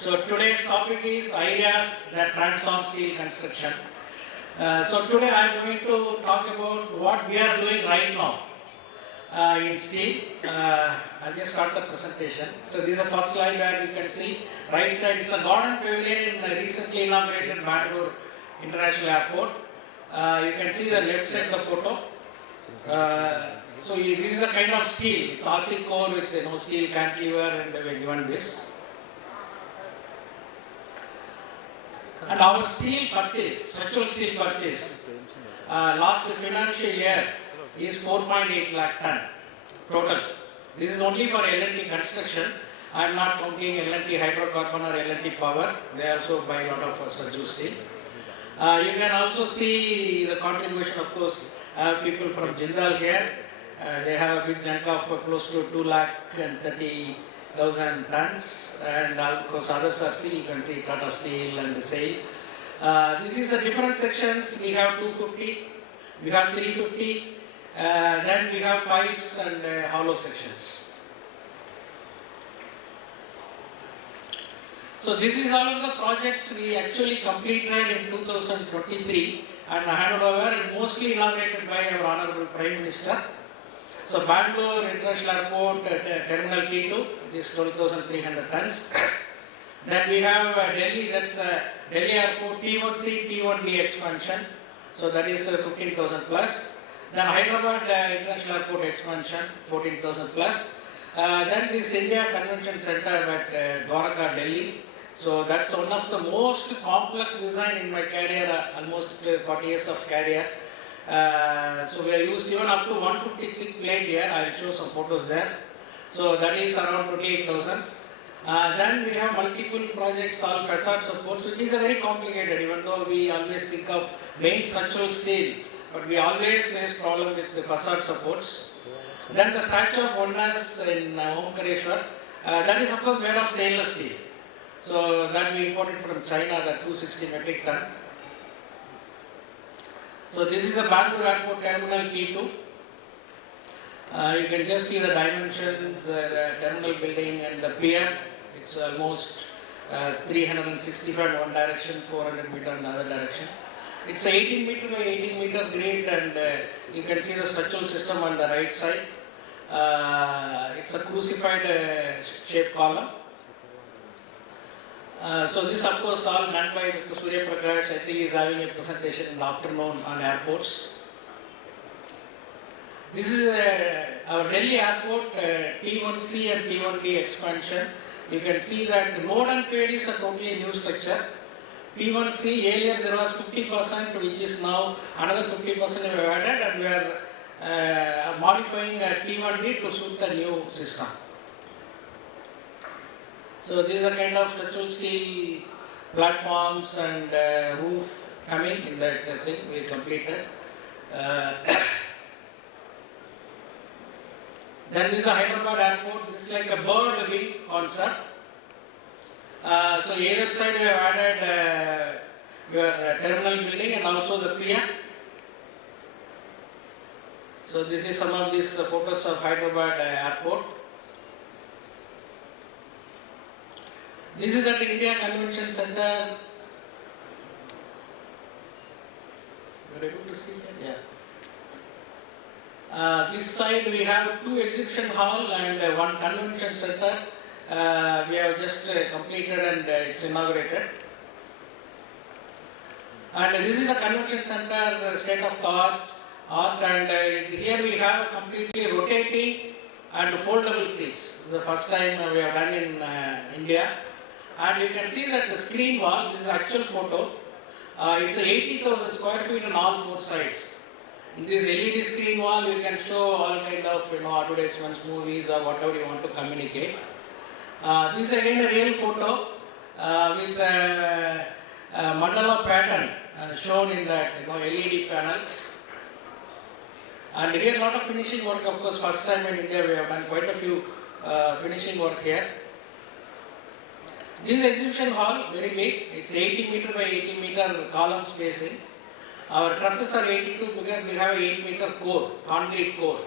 So today's topic is ideas that transform steel construction. So today I am going to talk about what we are doing right now in steel. I'll just start the presentation. So this is the first slide where you can see right side. It's a garden pavilion in a recently inaugurated Bangalore International Airport. You can see the left side of the photo. So this is a kind of steel. It's RC core with steel cantilever, and we are given this. And our steel purchase, structural steel purchase, last financial year is 4.8 lakh ton total. This is only for L&T construction. I am not counting L&T hydrocarbon or L&T power. They also buy a lot of structural steel. You can also see the contribution, of course, people from Jindal here. They have a big chunk of close to 2,30,000 tons, and of course others are steel country, Tata Steel and SAIL. This is the different sections. We have 250, we have 350, then we have pipes and hollow sections. So this is all of the projects we actually completed in 2023 and handed over and mostly inaugurated by our Honorable Prime Minister. So Bangalore International Airport, Terminal T2, this 12,300 tons. Then we have Delhi, that's Delhi Airport T1C, T1D expansion. So that is 15,000 plus. Then Hyderabad International Airport expansion, 14,000 plus. Then this India Convention Center at Dwarka, Delhi. So that's one of the most complex design in my career, almost 40 years of career. So we are used even up to 150 thick plate here. I will show some photos there. So that is around 28,000. Then we have multiple projects, all facade supports, which is a very complicated, even though we always think of main structural steel, but we always face problem with the facade supports. Then the statue of oneness in Omkareshwar, that is of course made of stainless steel. So that we imported from China, the 260 metric ton. So this is a Bangalore Airport Terminal T2. You can just see the dimensions, the terminal building and the pier. It's almost 365 in one direction, 400 meter in another direction. It's 18 meter by 18 meter grid, and you can see the structural system on the right side. It's a crucified shaped column. So this of course all done by Mr. Surya Prakash. I think he is having a presentation in the afternoon on airports. This is our Delhi Airport T1C and T1D expansion. You can see that node and pier is a totally new structure. T1C, earlier there was 50%, which is now another 50% we have added, and we are modifying T1D to suit the new system. So these are kind of structural steel platforms and roof coming in that thing we completed. Then this is a Hyderabad Airport. This is like a bird wing concept. So either side we have added your terminal building and also the pier. So this is some of these photos of Hyderabad Airport. This is at India Convention Center. You are able to see it? Yeah. This side we have 2 exhibition hall and 1 convention center. We have just completed and it's inaugurated. And this is the convention center, state of the art, and here we have a completely rotating and foldable seats. This is the first time we have done in India. And you can see that the screen wall, this is actual photo. It's 80,000 square feet on all 4 sides. In this LED screen wall, you can show all kind of advertisements, movies, or whatever you want to communicate. This is again a real photo with a mandala pattern shown in that LED panels. And here a lot of finishing work. Of course, first time in India we have done quite a few finishing work here. This exhibition hall, very big. It's 80 meter by 80 meter column spacing. Our trusses are 82 because we have a 8 meter core, concrete core.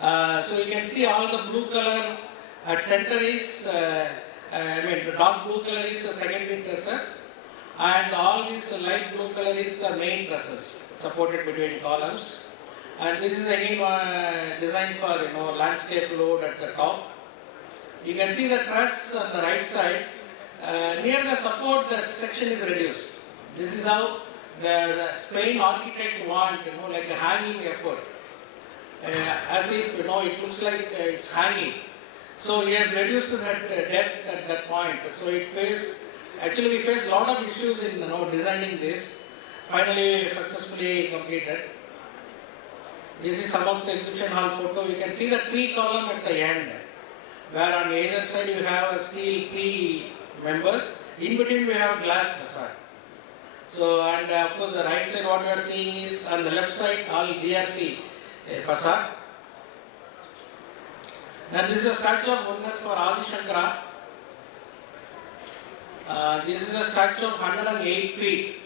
So you can see all the blue color at center is the dark blue color is secondary trusses, and all this light blue color is main trusses supported between columns. And this is again designed for landscape load at the top. You can see the truss on the right side. Near the support, that section is reduced. This is how the Spain architect want, like a hanging effort, as if it looks like it's hanging. So he has reduced that depth at that point. So we faced a lot of issues in designing this. Finally, successfully completed. This is some of the exhibition hall photo. You can see the tree column at the end, where on either side you have a steel tree members. In between we have glass facade. So, and of course the right side what you are seeing is on the left side all GRC facade. And this is a statue of wonders for Adi Shankara. This is a statue of 108 feet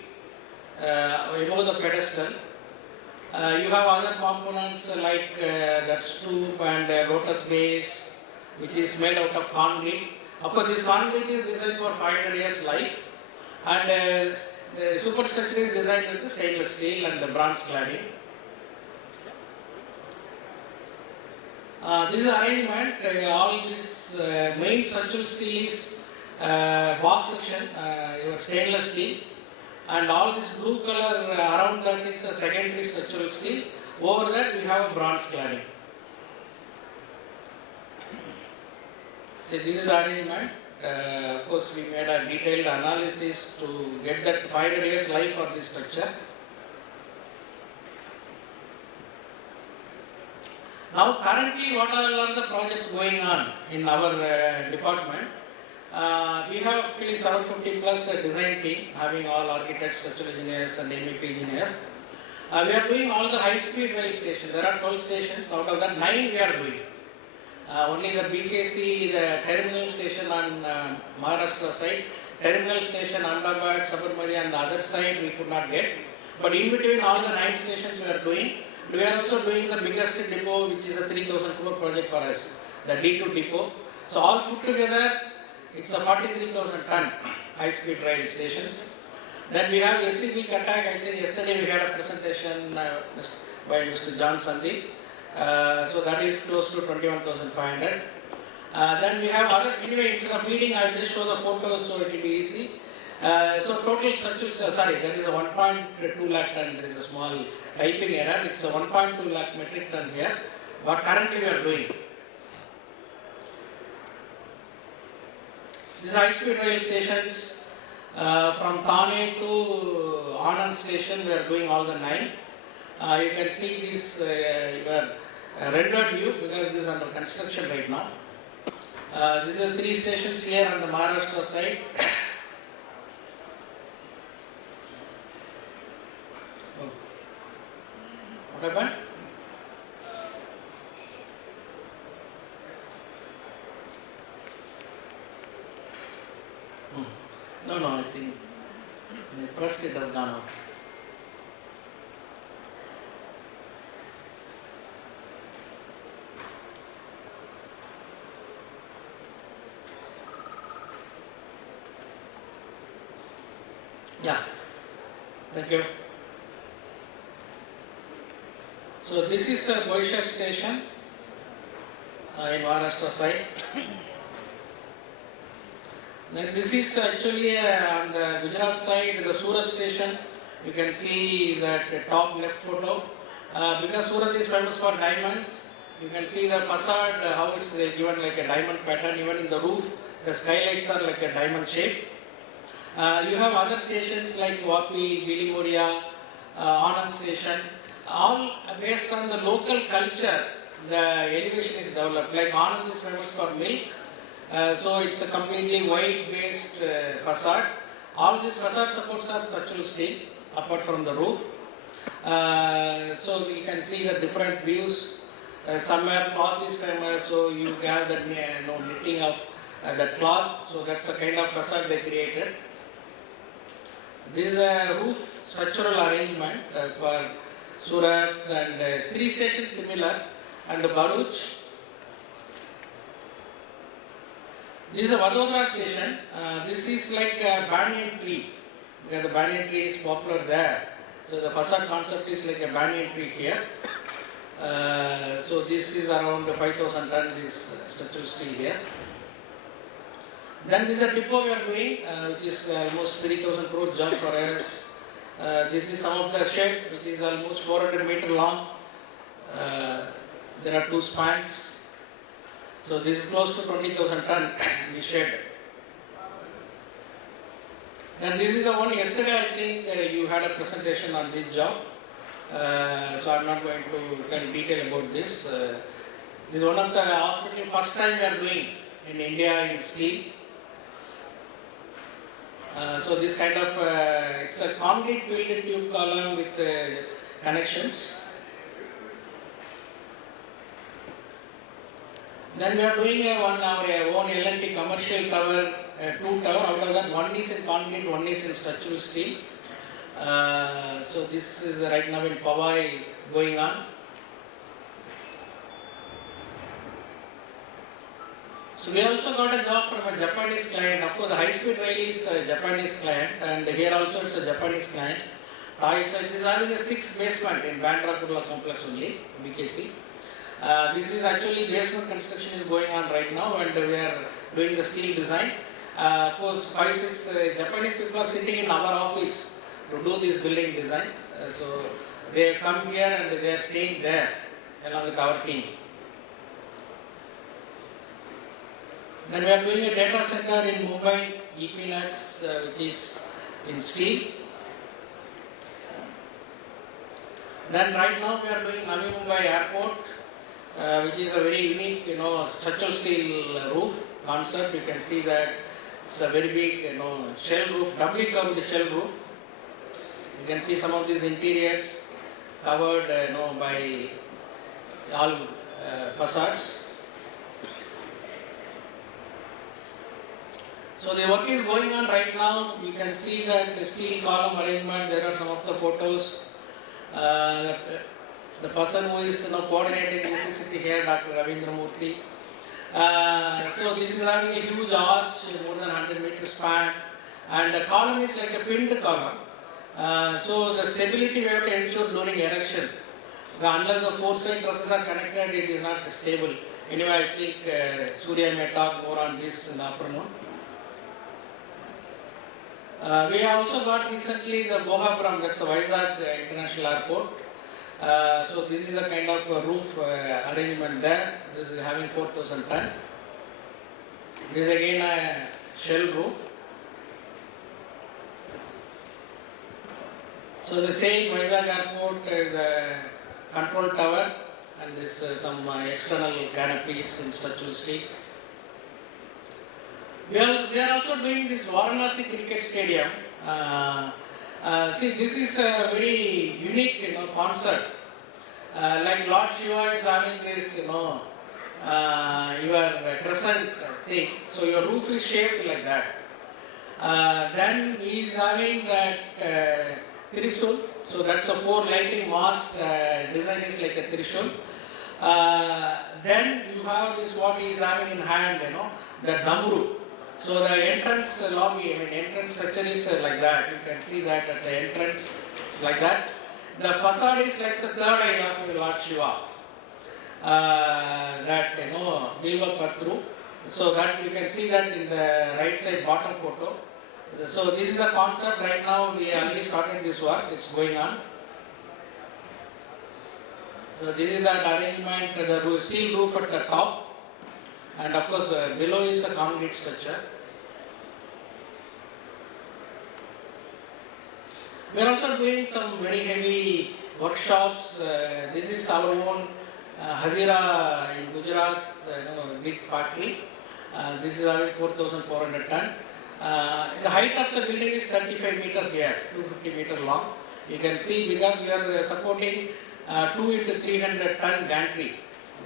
above the pedestal. You have other components like that stoop and lotus base, which is made out of concrete. Of course, this concrete is designed for 500 years life, and the superstructure is designed with the stainless steel and the bronze cladding. This is arrangement. All this main structural steel is box section, your stainless steel, and all this blue color around that is a secondary structural steel. Over that we have a bronze cladding. So this is the arrangement. Of course, we made a detailed analysis to get that 500 years life for this structure. Now, currently, what are the projects going on in our department? We have actually 750 plus design team, having all architects, structural engineers, and MEP engineers. We are doing all the high-speed rail stations. There are 12 stations. Out of that, 9 we are doing. Only the BKC, the terminal station on Maharashtra side, terminal station Ahmedabad, Sabarmati, and the other side we could not get. But in between all the 9 stations we are doing. We are also doing the biggest depot, which is a 3,000 crore project for us, the D2 depot. So all put together, it's a 43,000 ton high-speed rail stations. Then we have SCB Katak. I think yesterday we had a presentation by Mr. John Sandeep. So that is close to 21,500. Then we have other, anyway, instead of reading, I will just show the photos so it will be easy. So total structures, that is a 1.2 lakh ton. There is a small typing error. It's a 1.2 lakh metric ton here. What currently we are doing. These high-speed rail stations from Thane to Anand station, we are doing all the 9. You can see this rendered view because this is under construction right now. These are 3 stations here on the Maharashtra side. What happened? No, I think in the press it has gone out. Yeah, thank you. So this is a Boisher station in Maharashtra side. Then this is actually on the Gujarat side, the Surat station. You can see that top left photo. Because Surat is famous for diamonds, you can see the facade, how it's given like a diamond pattern. Even in the roof, the skylights are like a diamond shape. You have other stations like Vapi, Bilimodia, Anand station. All based on the local culture, the elevation is developed. Like Anand is famous for milk. So it's a completely white based facade. All these facade supports are structural steel apart from the roof. So you can see the different views. Somewhere cloth is famous, so you have that knitting of that cloth. So that's a kind of facade they created. This is a roof structural arrangement for Surat and 3 stations similar, and Bharuch. This is a Vadodara station. This is like a banyan tree. Because the banyan tree is popular there. So the facade concept is like a banyan tree here. So this is around 5,000 tons, this structural steel here. Then this is a depot we are doing, which is almost 3,000 crore job for us. This is some of the shed, which is almost 400 meter long. There are 2 spans. So this is close to 20,000 ton in the shed. And this is the one yesterday I think you had a presentation on this job. So I am not going to tell detail about this. This is one of the hospital first time we are doing in India in steel. So this kind of, it's a concrete filled tube column with connections. Then we are doing our own L&T commercial tower, 2 tower. Out of that, one is in concrete, one is in structural steel. So this is right now in Powai going on. So we also got a job from a Japanese client. Of course, the high-speed rail is a Japanese client, and here also it's a Japanese client. This is having a 6 basement in Bandra Kurla complex only, BKC. This is actually basement construction is going on right now, and we are doing the steel design. Of course, 5-6 Japanese people are sitting in our office to do this building design. So they come here and they are staying there along with our team. Then we are doing a data center in Mumbai, Equinox, which is in steel. Then right now we are doing Navi Mumbai Airport, which is a very unique, structural steel roof concept. You can see that it's a very big, shell roof, doubly covered shell roof. You can see some of these interiors covered, by all facades. So the work is going on right now. You can see that the steel column arrangement. There are some of the photos. The person who is coordinating this is sitting here, Dr. Ravindra Murthy. So this is having a huge arch, more than 100 meter span, and the column is like a pinned column. So the stability we have to ensure during erection. Unless the 4 side trusses are connected, it is not stable. Anyway, I think Surya may talk more on this in the afternoon. We have also got recently the Bhogapuram, that's the Vizag International Airport. So this is a kind of a roof arrangement there. This is having 4,000 ton. This is again a shell roof. So the same Vizag Airport is a control tower, and this some external canopies in structural steel. We are also doing this Varanasi cricket stadium. See, this is a very unique, concept. Like Lord Shiva is having this, your crescent thing. So your roof is shaped like that. Then he is having that Trishul. So that's a 4 lighting mast. Design is like a Trishul. Then you have this what he is having in hand, the Damru. So the entrance lobby, entrance structure is like that. You can see that at the entrance, it's like that. The facade is like the 3rd eye of Lord Shiva. That, Bilva Patru. So that you can see that in the right side bottom photo. So this is a concept right now. We already started this work. It's going on. So this is that arrangement, the steel roof at the top. And of course, below is a concrete structure. We are also doing some very heavy workshops. This is our own Hazira in Gujarat, big factory. This is having 4,400 ton. The height of the building is 35 meter here, 250 meter long. You can see because we are supporting 2 into 300 ton gantry.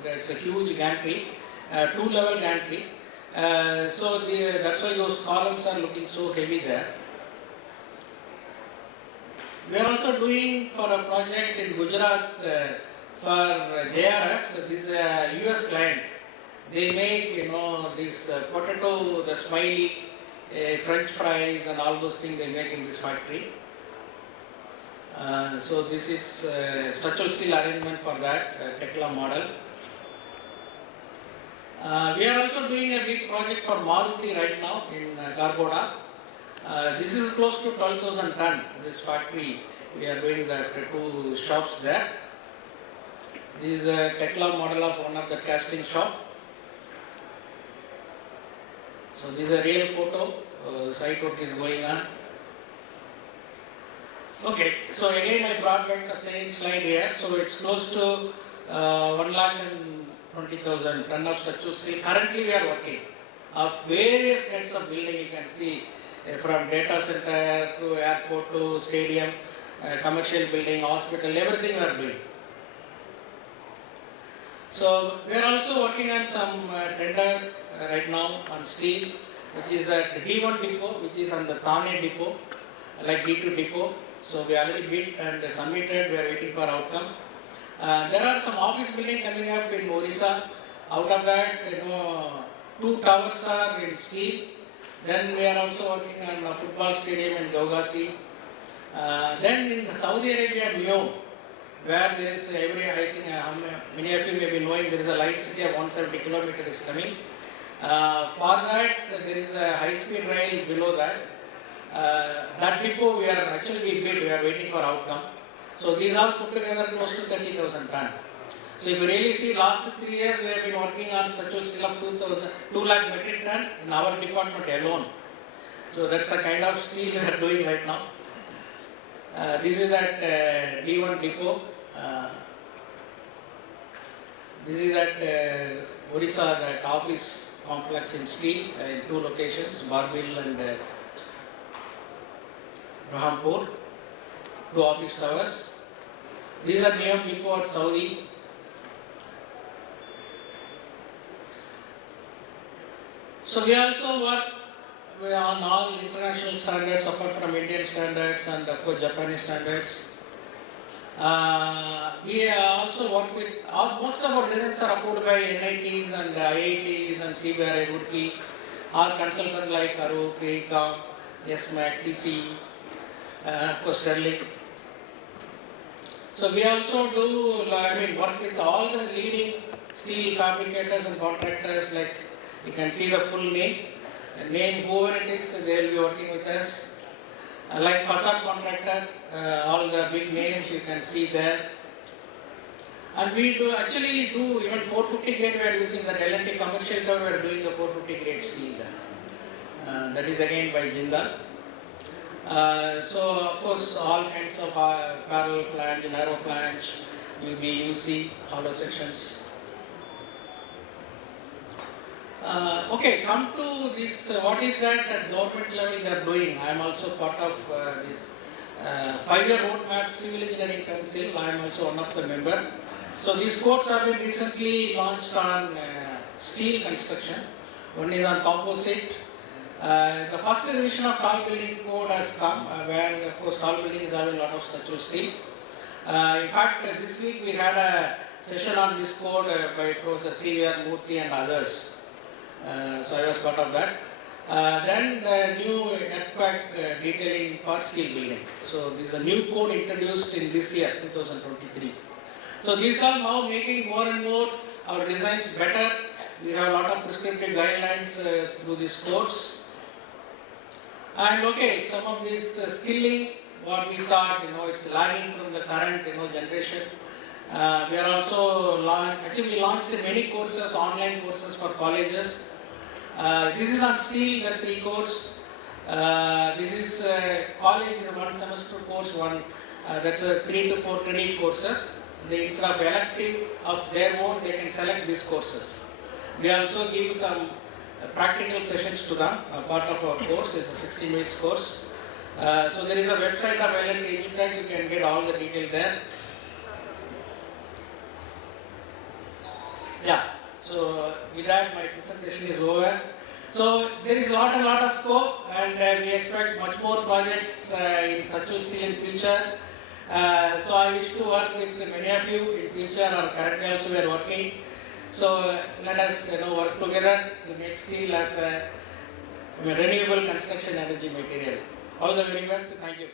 It's a huge gantry. 2-level gantry. So that's why those columns are looking so heavy there. We are also doing for a project in Gujarat for JRS. This is a US client. They make, this potato, the smiley, French fries and all those things they make in this factory. So this is structural steel arrangement for that Tekla model. We are also doing a big project for Maruti right now in Garboda. This is close to 12,000 ton, this factory. We are doing that 2 shops there. This is a Tekla model of one of the casting shop. So this is a real photo, site work is going on. Okay, so again I brought back the same slide here. So it's close to 1,20,000 ton of structural steel. Currently we are working of various kinds of building. You can see from data center to airport to stadium, commercial building, hospital, everything we are doing. So we are also working on some tender right now on steel, which is that D1 depot, which is on the Thane depot, like D2 depot. So we already bid and submitted, we are waiting for outcome. There are some office building coming up in Orissa. Out of that, 2 towers are in steel. Then we are also working on a football stadium in Gaugati. Then in Saudi Arabia, Mio, where there is I think many of you may be knowing, there is a light city of 170 kilometers is coming. For that, there is a high-speed rail below that. That depot we are actually bid, we are waiting for outcome. So these are put together close to 30,000 ton. So if you really see, last 3 years we have been working on structural steel of 2 lakh metric ton in our department alone. So that's the kind of steel we are doing right now. This is that D1 depot. This is that Orissa, that office complex in steel in 2 locations, Barbil and Rahampur, 2 office towers. These are Neom depot at Saudi. So we also work on all international standards apart from Indian standards and of course Japanese standards. We also work with, most of our designs are approved by NITs and IITs and CBRI, Roorkee, our consultants like Arup, AECOM, SMAC, TC, of course Sterling. So we also do, work with all the leading steel fabricators and contractors, like you can see the full name, whoever it is, they will be working with us. Like facade contractor, all the big names you can see there. And we actually do even 450 grade, we are using the L&T commercial tower, we are doing the 450 grade steel there. That is again by Jindal. So of course all kinds of parallel flange, narrow flange, UB, UC, hollow sections. Okay, come to this, what is that at government level they are doing. I am also part of this 5-year roadmap Civil Engineering Council. I am also one of the members. So these codes have been recently launched on steel construction. One is on composite. The first revision of tall building code has come, where of course tall buildings have a lot of structural steel. In fact, this week we had a session on this code by Professor C.V.R. Murthy and others. So I was part of that. Then the new earthquake detailing for steel building. So this is a new code introduced in this year, 2023. So these are now making more and more our designs better. We have a lot of prescriptive guidelines through these codes. And okay, some of this skilling, what we thought, it's lagging from the current, generation. We are also launched many courses, online courses for colleges. This is on steel, the 3 course. This is college is 1 semester course, that's a 3 to 4 credit courses. Instead of elective of their own, they can select these courses. We also give some practical sessions to them. Part of our course is a 60 minutes course. So there is a website of L&T Edutech, you can get all the detail there. Yeah, so with that my presentation is over. So there is a lot of scope, and we expect much more projects in structural steel in future. So I wish to work with many of you in future, or currently also we are working. So let us work together to make steel as a renewable construction energy material. All the very best. Thank you.